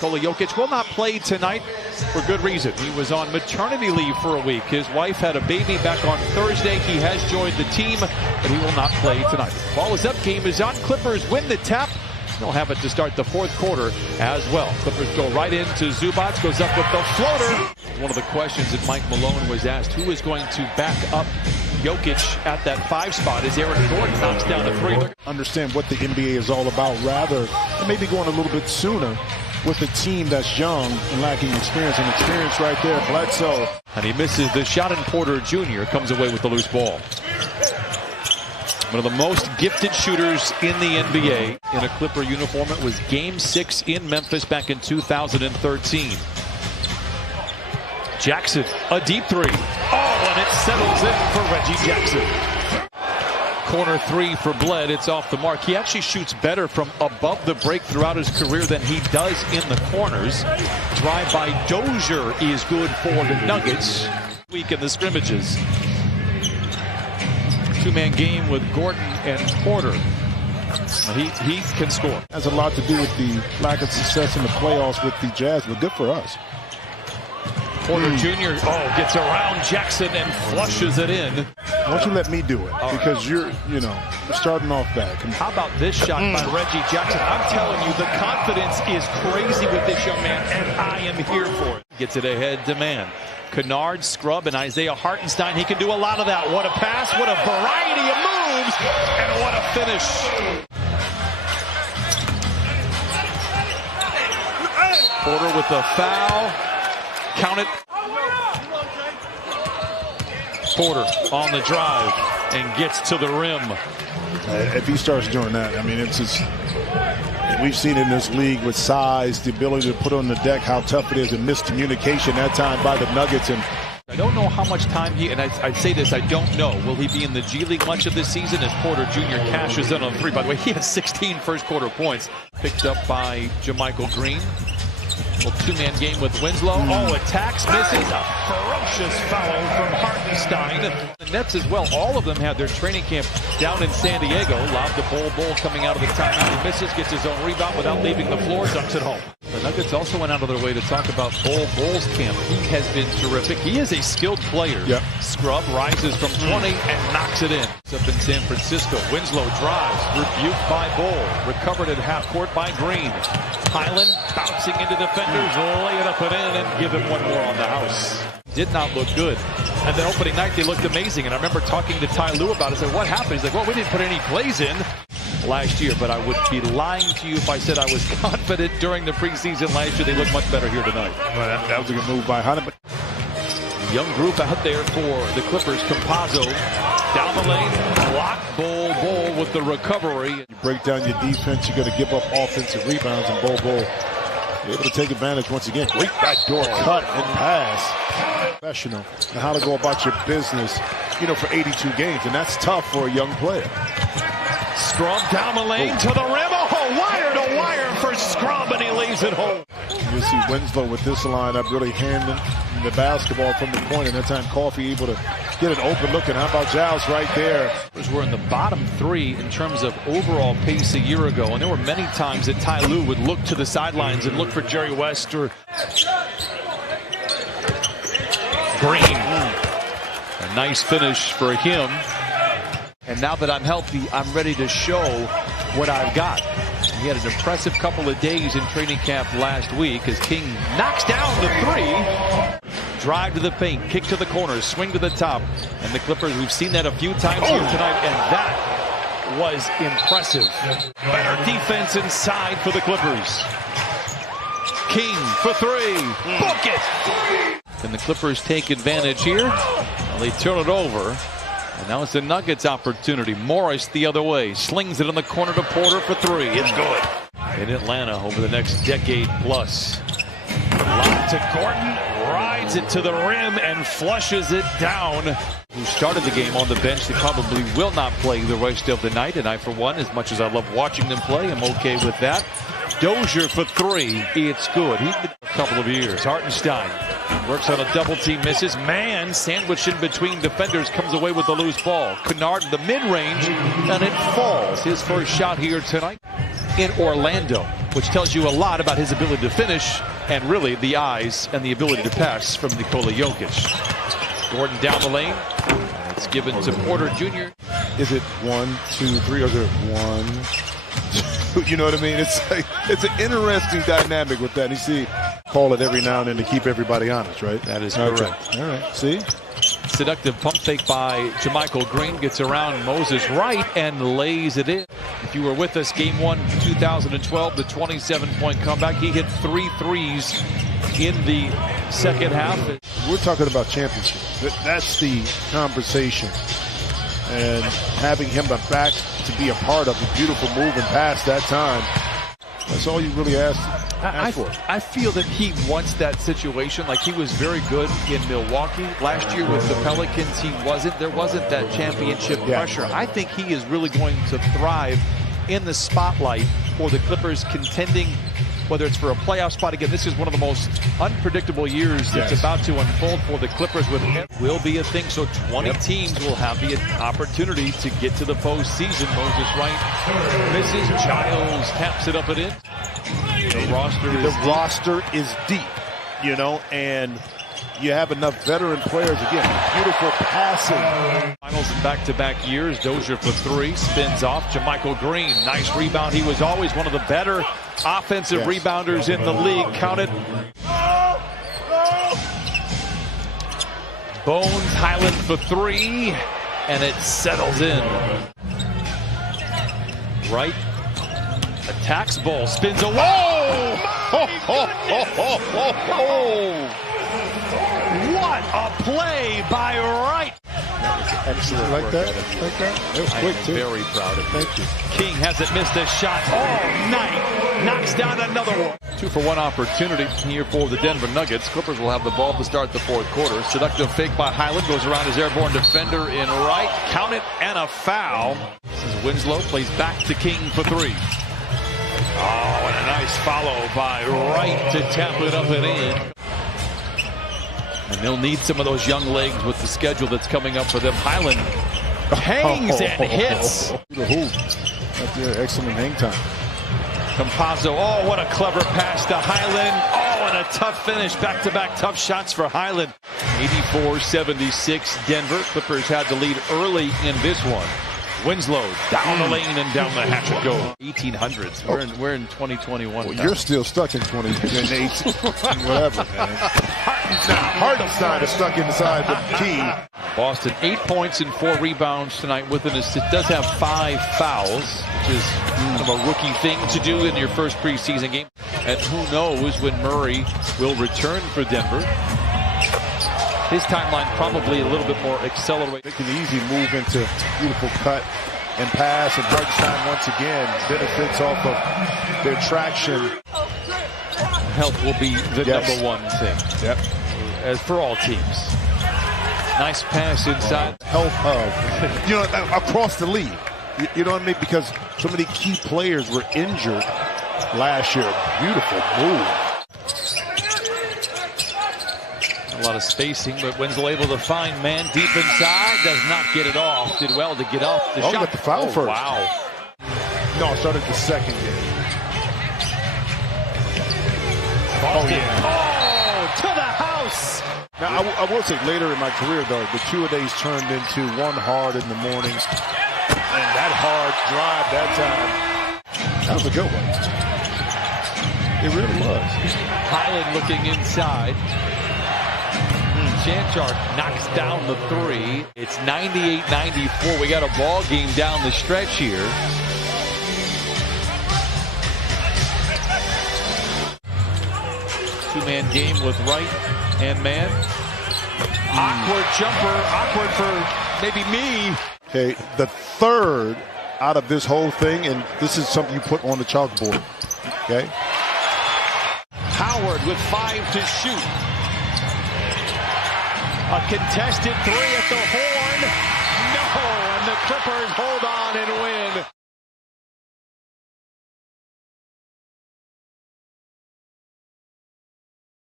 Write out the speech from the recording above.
Nikola Jokic will not play tonight for good reason. He was on maternity leave for a week. His wife had a baby back on Thursday. He has joined the team, but he will not play tonight. Ball is up. Game is on. Clippers win the tap. They'll have it to start the fourth quarter as well. Clippers go right into Zubac. Goes up with the floater. One of the questions that Mike Malone was asked, who is going to back up Jokic at that 5 spot as Aaron Gordon knocks down a 3. Understand what the NBA is all about, rather than maybe going a little bit sooner with a team that's young and lacking experience. And experience right there, Bledsoe. And he misses the shot, and Porter Jr. comes away with the loose ball. One of the most gifted shooters in the NBA in a Clipper uniform. It was Game 6 in Memphis back in 2013. Jackson, a deep 3. Oh, and it settles in for Reggie Jackson. Corner 3 for Bled. It's off the mark. He actually shoots better from above the break throughout his career than he does in the corners. Drive by Dozier is good for the Nuggets. Week in the scrimmages. 2-man game with Gordon and Porter. He can score. Has a lot to do with the lack of success in the playoffs with the Jazz, but good for us. Porter Jr. Gets around Jackson and flushes it in. Why don't you let me do it? Because you're starting off bad. How about this shot by Reggie Jackson? I'm telling you, the confidence is crazy with this young man, and I am here for it. Gets it ahead to man. Kennard, Scrub, and Isaiah Hartenstein. He can do a lot of that. What a pass, what a variety of moves, and what a finish. Porter with the foul. Count it. Porter on the drive and gets to the rim. If he starts doing that, I mean, it's just, we've seen in this league with size, the ability to put on the deck, how tough it is, and miscommunication that time by the Nuggets. And I don't know how much time I'd say this, I don't know. Will he be in the G League much of this season as Porter Jr. cashes in on 3? By the way, he has 16 first quarter points. Picked up by JaMychal Green. Well, 2-man game with Winslow. Attacks, misses. A ferocious foul from Hartenstein. The Nets as well. All of them had their training camp down in San Diego. Lob to Bol coming out of the timeout. He misses, gets his own rebound without leaving the floor. Dunks it home. The Nuggets also went out of their way to talk about Bol's camp. He has been terrific. He is a skilled player. Yep. Scrub rises from 20 and knocks it in. It's up in San Francisco. Winslow drives. Rebuked by Bol. Recovered at half court by Green. Highland bouncing into defenders. Lay it up and in and give him one more on the house. Did not look good. And then opening night, they looked amazing. And I remember talking to Ty Lue about it. I said, what happened? He's like, well, we didn't put any plays in last year, but I would be lying to you if I said I was confident during the preseason last year. They look much better here tonight. Well, that was a good move by Hunter. Young group out there for the Clippers. Campazzo down the lane, block. Bol with the recovery. You break down your defense, you got to give up offensive rebounds, and Bol able to take advantage once again. Great backdoor cut and pass. Professional and how to go about your business, for 82 games, and that's tough for a young player. Scrub down the lane to the rim. Wire to wire for Scrub, and he leaves it home. You see Winslow with this lineup really handling the basketball from the point, and that time Coffey able to get an open look. And how about Giles right there? We're in the bottom 3 in terms of overall pace a year ago, and there were many times that Ty Lue would look to the sidelines and look for Jerry West or Green. A nice finish for him. And now that I'm healthy, I'm ready to show what I've got. He had an impressive couple of days in training camp last week as King knocks down the 3. Drive to the paint, kick to the corner, swing to the top. And the Clippers, we've seen that a few times here tonight, and that was impressive. Better defense inside for the Clippers. King for 3. Book it! Can the Clippers take advantage here? Well, they turn it over. And now it's the Nuggets' opportunity. Morris the other way. Slings it in the corner to Porter for 3. It's good. In Atlanta over the next decade plus. Lob to Gordon. Rides it to the rim and flushes it down. Who started the game on the bench. They probably will not play the rest of the night. And I, for one, as much as I love watching them play, I'm okay with that. Dozier for 3. It's good. He's been a couple of years. Hartenstein works on a double team, misses. Man sandwiched in between defenders, comes away with the loose ball. Kennard in the mid-range, and it falls. His first shot here tonight in Orlando. which tells you a lot about his ability to finish and really the eyes and the ability to pass from Nikola Jokic. Gordon down the lane. It's given to Porter Jr. Is it 1, 2, 3, or is it 1, 2? You know what I mean? It's like, it's an interesting dynamic with that. And you see, call it every now and then to keep everybody honest, right? That is correct. Okay. All right. See? Seductive pump fake by JaMychal Green, gets around Moses Wright and lays it in. If you were with us, Game 1, 2012, the 27-point comeback. He hit 3 threes in the second half. We're talking about championship. That's the conversation. And having him back to be a part of a beautiful move and pass that time, that's all you really ask for. I feel that he wants that situation. Like, he was very good in Milwaukee. Last year with the Pelicans, there wasn't that championship pressure. I think he is really going to thrive in the spotlight for the Clippers, contending, whether it's for a playoff spot. Again, this is one of the most unpredictable years that's about to unfold for the Clippers. Will be a thing. So 20 teams will have the opportunity to get to the postseason. Moses Wright misses. Childs taps it up and in. The roster is deep, you know, and you have enough veteran players. Again, beautiful passing. Finals in back-to-back years. Dozier for 3, spins off. JaMychal Green, nice rebound. He was always one of the better offensive rebounders in the league. Count it. Bones Highland for 3, and it settles in. Wright attacks Ball, spins away. What a play by Wright. Excellent. Like that? Like that? It was quick, too. Very proud of him. Thank you. King hasn't missed a shot all night. Knocks down another one. 2-for-1 opportunity here for the Denver Nuggets. Clippers will have the ball to start the fourth quarter. Seductive fake by Highland. Goes around his airborne defender in Wright. Count it, and a foul. This is Winslow. Plays back to King for 3. Oh, and a nice follow by Wright to tap it up and in. And they'll need some of those young legs with the schedule that's coming up for them. Highland hangs and hits. The hoop. That's an excellent hang time. Campazzo, oh, what a clever pass to Highland. Oh, and a tough finish. Back-to-back tough shots for Highland. 84-76 Denver. Clippers had the lead early in this one. Winslow down the lane and down the hatch it goes. 1800s. We're in 2021. Well, you're still stuck in 2018. Whatever, man. Hartenstein is stuck inside the key. Boston 8 points and 4 rebounds tonight with an assist. Does have 5 fouls, which is kind of a rookie thing to do in your first preseason game. And who knows when Murray will return for Denver. His timeline probably a little bit more accelerated. They can easily move into beautiful cut and pass, and Hartenstein once again benefits off of their traction. Health will be the number one thing. Yep. As for all teams. Nice pass inside. Health of, you know, across the league. You know what I mean? Because so many key players were injured last year. Beautiful move. A lot of spacing, but Winslow able to find man deep inside. Does not get it off. Did well to get off the shot. Got the foul first. Wow. No, it started the second game. Boston. Oh, to the house. Now, I will say later in my career, though, the 2-a-days turned into one hard in the morning. And that hard drive that time, that was a good one. It really was. Highland looking inside. Chanchar knocks down the 3. It's 98-94. We got a ball game down the stretch here. Two-man game with Wright and man. Awkward jumper. Awkward for maybe me. Okay, the third out of this whole thing, and this is something you put on the chalkboard. Okay. Howard with 5 to shoot. A contested 3 at the horn. No, and the Clippers hold on and win.